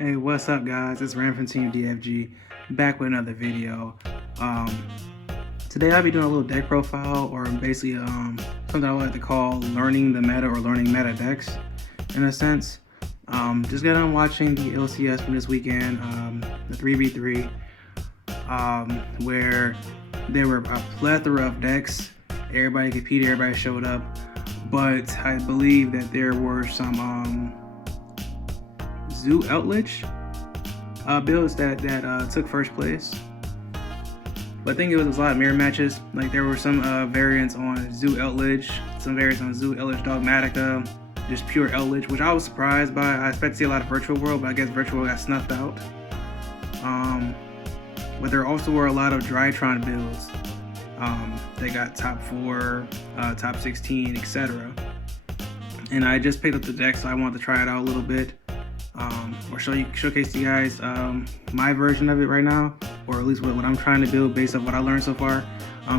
Hey, what's up, guys? It's Ram from Team DFG, back with another video. Um, Today I'll be doing a little deck profile, or basically something I like to call learning the meta or learning meta decks, in a sense. Just got on watching the LCS from this weekend, the 3v3, where there were a plethora of decks. Everybody competed, everybody showed up, but I believe that there were some Zoo Outlich builds that took first place. But I think it was a lot of mirror matches. Like there were some variants on Zoo Outlich, some variants on Zoo Outlich Dogmatica, just pure Outlich, which I was surprised by. I expect to see a lot of Virtual World, but I guess Virtual World got snuffed out. But there also were a lot of Drytron builds. They got top 4, top 16, etc. And I just picked up the deck, so I wanted to try it out a little bit. Or showcase you guys my version of it right now, or at least what I'm trying to build based on what I learned so far.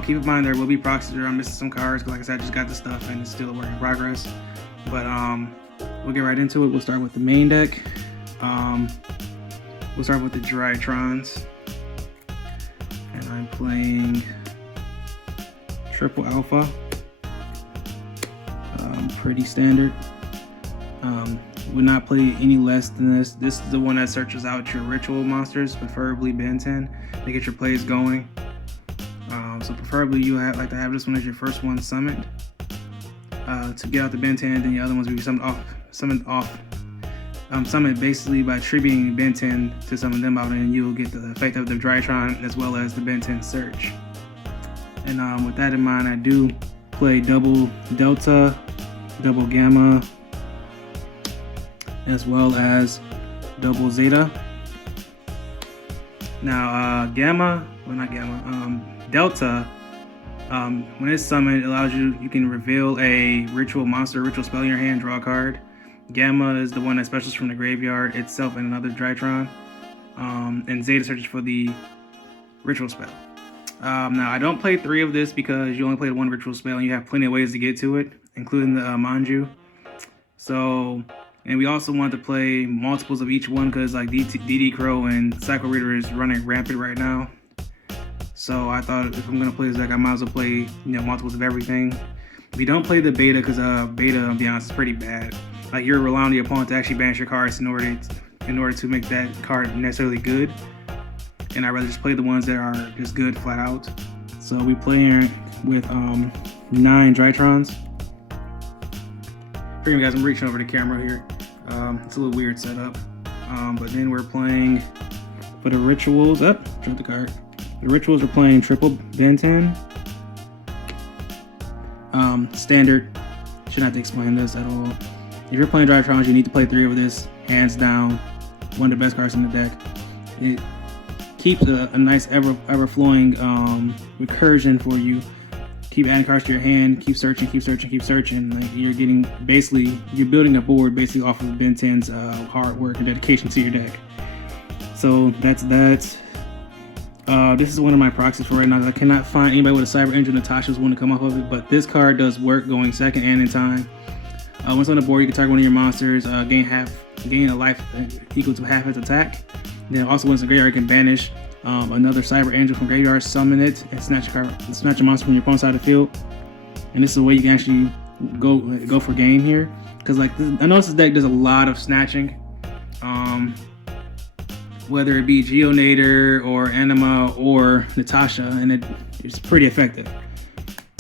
Keep in mind there will be proxies where I'm missing some cards, because like I said, I just got the stuff and it's still a work in progress. But we'll get right into it. We'll start with the main deck. We'll start with the Drytrons. And I'm playing Triple Alpha. Pretty standard. Would not play any less than this. This is the one that searches out your ritual monsters, preferably Ben 10, to get your plays going. So preferably you like to have this one as your first one summoned. To get out the Ben 10, then the other ones will be summoned basically by tributing Ben 10 to summon them out, and you'll get the effect of the Drytron as well as the Ben 10 search. And with that in mind, I do play double Delta, double Gamma, as well as double Zeta. Now Delta, when it's summoned, it allows you can reveal a ritual monster, ritual spell in your hand, draw a card. Gamma is the one that specials from the graveyard itself and another Drytron. And Zeta searches for the ritual spell. Now I don't play 3 of this because you only play 1 ritual spell and you have plenty of ways to get to it, including the Manju. And we also want to play multiples of each one because like DD Crow and Psycho Reader is running rampant right now. So I thought if I'm gonna play this deck, I might as well play multiples of everything. We don't play the beta because beta, I'll be honest, is pretty bad. Like you're relying on the opponent to actually banish your cards in order to make that card necessarily good. And I'd rather just play the ones that are just good flat out. So we play here with 9 Drytrons. Forgive me guys, I'm reaching over the camera here. It's a little weird setup. But then we're playing for the rituals. Drop the card. The rituals are playing triple Ben 10. Standard. Shouldn't have to explain this at all. If you're playing Drytrons, you need to play 3 of this, hands down. One of the best cards in the deck. It keeps a nice ever-flowing recursion for you. Keep adding cards to your hand, keep searching. Like you're building a board basically off of Ben 10's hard work and dedication to your deck. So that's that. This is one of my proxies for right now. I cannot find anybody with a Cyber Angel. Natasha's one to come off of it, but this card does work going second and in time. Once on the board, you can target one of your monsters, gain a life equal to half its attack. Then also once the graveyard, you can banish another Cyber Angel from graveyard, summon it, and snatch a monster from your opponent's side of the field. And this is a way you can actually go for gain here, because like I notice this deck does a lot of snatching, whether it be Geonator or Anima or Natasha, and it's pretty effective.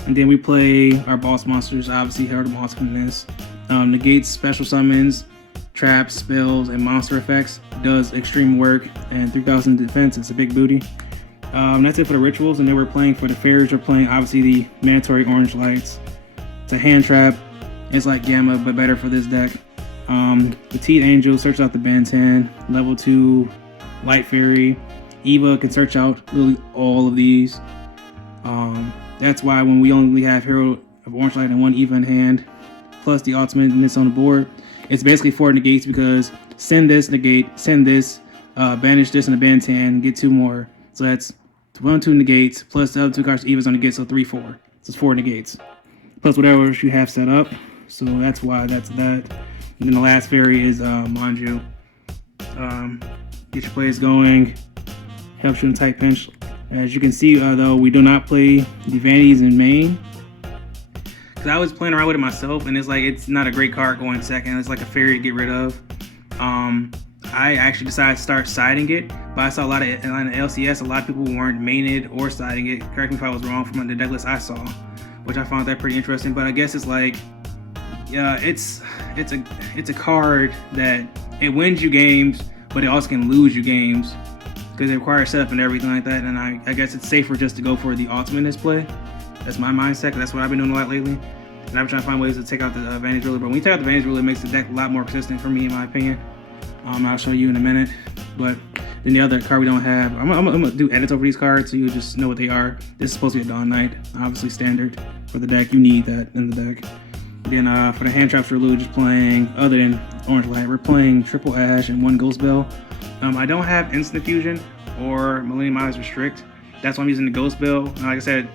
And then we play our boss monsters. Obviously, Herald of Moss from this negates special summons, traps, spells, and monster effects. Does extreme work, and 3,000 defense. It's a big booty. That's it for the rituals. And then we're playing for the fairies. We're playing obviously the mandatory orange lights. It's a hand trap. It's like Gamma, but better for this deck. Petite Angel search out the Ben 10. Level 2 Light Fairy. Eva can search out literally all of these. That's why when we only have Hero of Orange Light and 1 Eva in hand, plus the ultimate miss on the board, it's basically 4 negates, because send this, negate, send this, banish this in the Ben 10, get 2 more. So that's 1, 2 negates, plus the other 2 cards Eva's on the negate, so 3, 4. So it's 4 negates. Plus whatever you have set up. So that's why that's that. And then the last fairy is Manju. Get your plays going, helps you in tight pinch. As you can see, though, we do not play the vanities in main. Because I was playing around with it myself, and it's not a great card going second. It's like a fairy to get rid of. I actually decided to start siding it, but I saw a lot of LCS, a lot of people weren't mained or siding it. Correct me if I was wrong from the deck list I saw, which I found that pretty interesting. But I guess it's like, yeah, it's a card that it wins you games, but it also can lose you games because it requires setup and everything like that. And I guess it's safer just to go for the ultimate in this play. That's my mindset, 'cause that's what I've been doing a lot lately. And I've been trying to find ways to take out the Vantage Ruler. But when you take out the Vantage Ruler, it makes the deck a lot more consistent for me, in my opinion. I'll show you in a minute. But then the other card we don't have, I'm gonna do edits over these cards so you just know what they are. This is supposed to be a Dawn Knight, obviously standard for the deck. You need that in the deck. Then for the hand traps, we're just playing, other than Orange Light, we're playing Triple Ash and 1 Ghost Bell. I don't have Instant Fusion or Millennium Eyes Restrict. That's why I'm using the Ghost Bell. Like I said,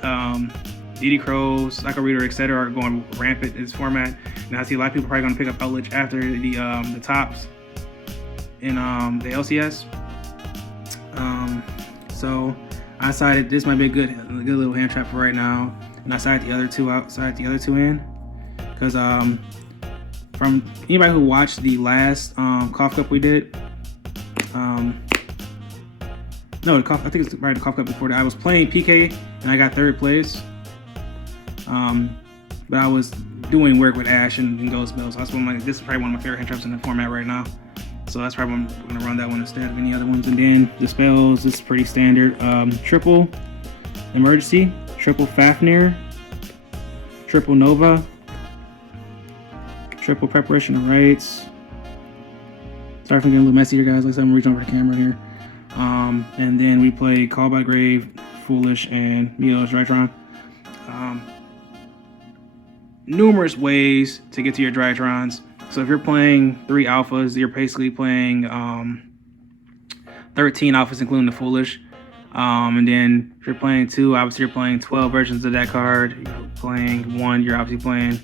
DD Crow, Psycho Reader, etc. are going rampant in this format. And I see a lot of people probably going to pick up Outledge after the tops in the LCS. So I decided this might be a good little hand trap for right now. And I sided the other two in. Because from anybody who watched the last Cough Cup we did, no, I think it's right, the Cough Cup before that. I was playing PK and I got 3rd place. But I was doing work with Ash and Ghost Bell, so this is probably one of my favorite hand traps in the format right now. So that's probably I'm gonna run that one instead of any other ones. And then the spells, this is pretty standard. Triple Emergency, Triple Fafnir, Triple Nova, Triple Preparation of Rites. Sorry for getting a little messy here, guys. Like I'm reaching over the camera here. And then we play Call by Grave, Foolish, and Melo's Drytron. Numerous ways to get to your Drytrons. So if you're playing 3 alphas, you're basically playing 13 alphas, including the Foolish. And then if you're playing 2, obviously you're playing 12 versions of that card. You're playing 1, you're obviously playing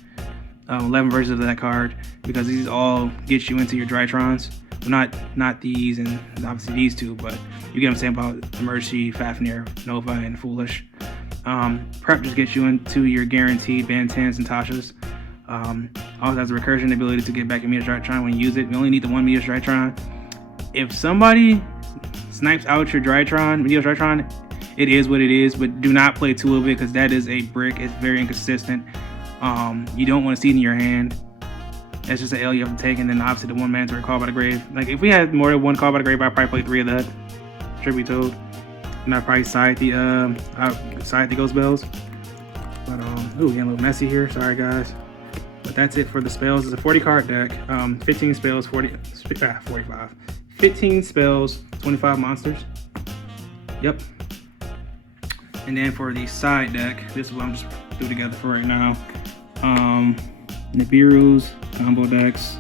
11 versions of that card, because these all get you into your Drytrons. Well, not these and obviously these 2, but you get what I'm saying about Emergency, Fafnir, Nova, and Foolish. Prep just gets you into your guaranteed Band 10s and Tashas. Also has a recursion ability to get back in Meteor's Drytron when you use it. You only need the 1 Meteor's Drytron. If somebody snipes out your Drytron, Meteor's Drytron, it is what it is, but do not play 2 of it, because that is a brick. It's very inconsistent. You don't want to see it in your hand. That's just an L you have to take, and then obviously the 1 mandatory Call by the Grave. Like if we had more than 1 Call by the Grave, I'd probably play 3 of that. Truth be told. And I'd probably side the Ghost Bells. But ooh, getting a little messy here. Sorry guys. But that's it for the spells. It's a 40 card deck. 15 spells, 45. 15 spells, 25 monsters. Yep. And then for the side deck, this is what I'm just doing together for right now. Nibiru's combo decks.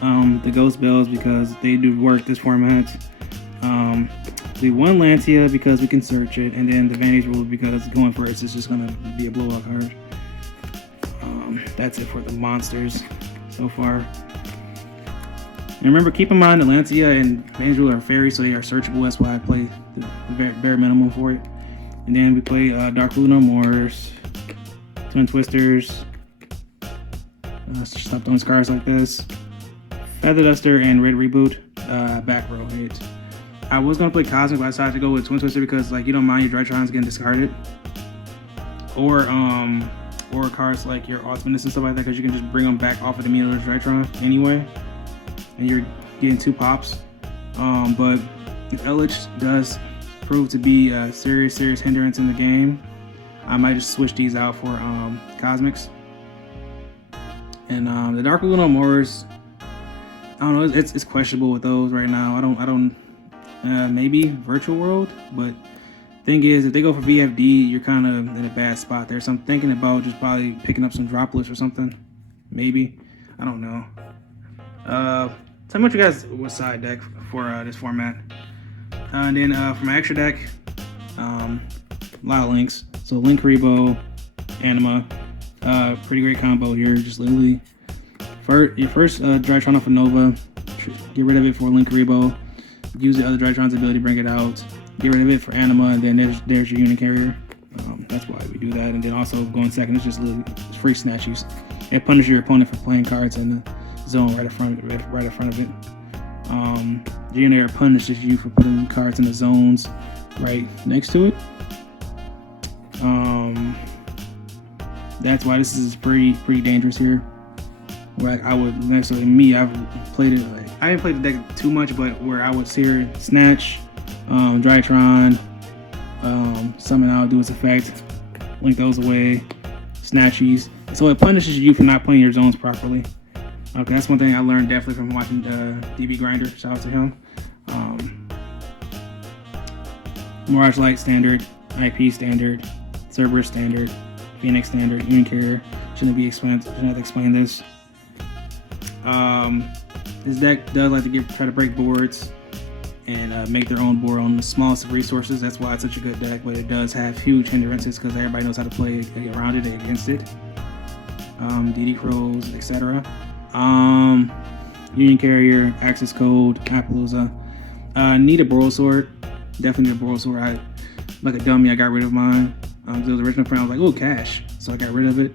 The Ghost Bells, because they do work this format. The 1 Lantia because we can search it, and then the Vantage Ruler because going for it is just gonna be a blowout card. That's it for the monsters so far. And remember, keep in mind the Lantia and Vantage Ruler are fairies, so they are searchable. That's why I play the bare minimum for it. And then we play Dark Luna Moors, Twin Twisters. Stop throwing scars like this. Feather Duster and Red Reboot. Back row hit. I was gonna play Cosmic, but I decided to go with Twin Twister because like you don't mind your Drytrons getting discarded, or cards like your Ultimates and stuff like that, because you can just bring them back off of the Meteor's Drytron anyway, and you're getting 2 pops. But if Eldritch does prove to be a serious hindrance in the game, I might just switch these out for Cosmics. And the Dark Luna Moors, I don't know, it's questionable with those right now. I don't. Maybe Virtual World, but thing is, if they go for VFD, you're kind of in a bad spot there. So I'm thinking about just probably picking up some droplets or something. Maybe. I don't know. Tell me what you guys would side deck for this format. And then for my extra deck, a lot of links. So Link Rebo, Anima, pretty great combo here. Just literally, your first Drytron off of Nova, get rid of it for Link Rebo. Use the other Drytron's ability to bring it out. Get rid of it for Anima, and then there's your unit carrier. That's why we do that. And then also going second, it's just it's free snatches. It punishes your opponent for playing cards in the zone right in front of it. Geonator punishes you for putting cards in the zones right next to it. That's why this is pretty dangerous here. Where I would necessarily I've played it I haven't played the deck too much, but where I would here snatch, Drytron, summon out, do its effect, link those away, snatchies. So it punishes you for not playing your zones properly. Okay, that's one thing I learned definitely from watching DB Grinder. Shout out to him. Mirage Light standard, IP standard, Cerberus standard, Phoenix standard, Unit Carrier. Shouldn't have to explain this. This deck does like to try to break boards and make their own board on the smallest of resources. That's why it's such a good deck, but it does have huge hindrances because everybody knows how to play around it and against it. DD Crows, etc. Union Carrier, Access Code, Appaloosa. Need a Boral Sword. Definitely need a Boral Sword. Like a dummy, I got rid of mine. It was original friend. I was like, oh, cash. So I got rid of it.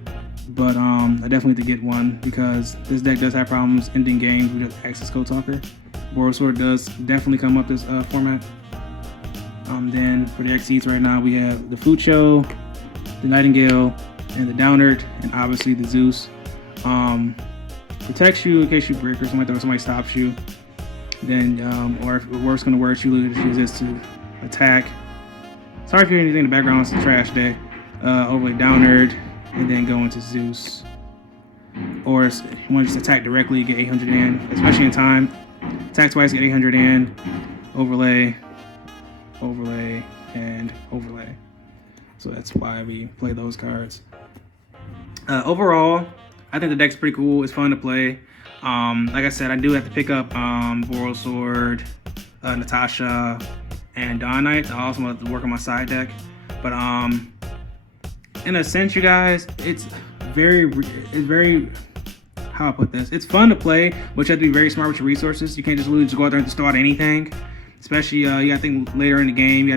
But I definitely need to get one because this deck does have problems ending games with Access Code Talker. Boral Sword does definitely come up this format. Then for the XCs right now, we have the Fucho, the Nightingale, and the Downert, and obviously the Zeus. Protects you in case you break or something like that, or somebody stops you. Then, or if worse gonna worse, you literally use this to attack. Sorry if you hear anything in the background, it's a trash day. Overlay Downerd, and then go into Zeus. Or if you want to just attack directly, get 800 in, especially in time. Attack twice, get 800 in. Overlay, overlay, and overlay. So that's why we play those cards. Overall, I think the deck's pretty cool. It's fun to play. Like I said, I do have to pick up Boral Sword, Natasha, and Dawn Knight. I also want to work on my side deck. But in a sense, you guys, it's very, how I put this, it's fun to play, but you have to be very smart with your resources. You can't just literally just go out there and start anything. Especially, you gotta think later in the game, you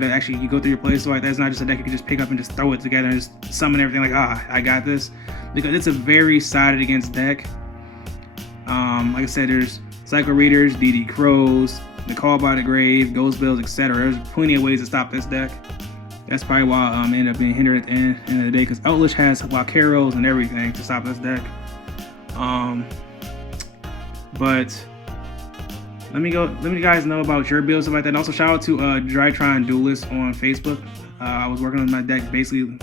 go through your play. So like, that's not just a deck you can just pick up and just throw it together and just summon everything like, I got this. Because it's a very sided against deck. Like I said, there's Psycho Readers, DD Crows, the Call by the Grave, Ghost Bills, etc. There's plenty of ways to stop this deck. That's probably why I ended up being hindered at the end of the day, because Outlish has Walkeros and everything to stop this deck. But let me you guys know about your builds, stuff like that. And also shout out to Drytron Duelist on Facebook. I was working on my deck, basically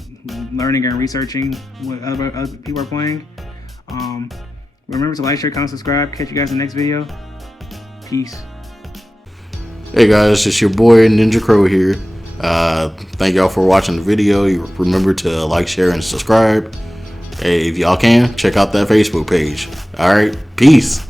learning and researching what other people are playing. Remember to like, share, comment, subscribe. Catch you guys in the next video. Peace. Hey guys, it's your boy Ninja Crow here. Thank y'all for watching the video. You remember to like, share, and subscribe. Hey, if y'all can, check out that Facebook page. All right, peace.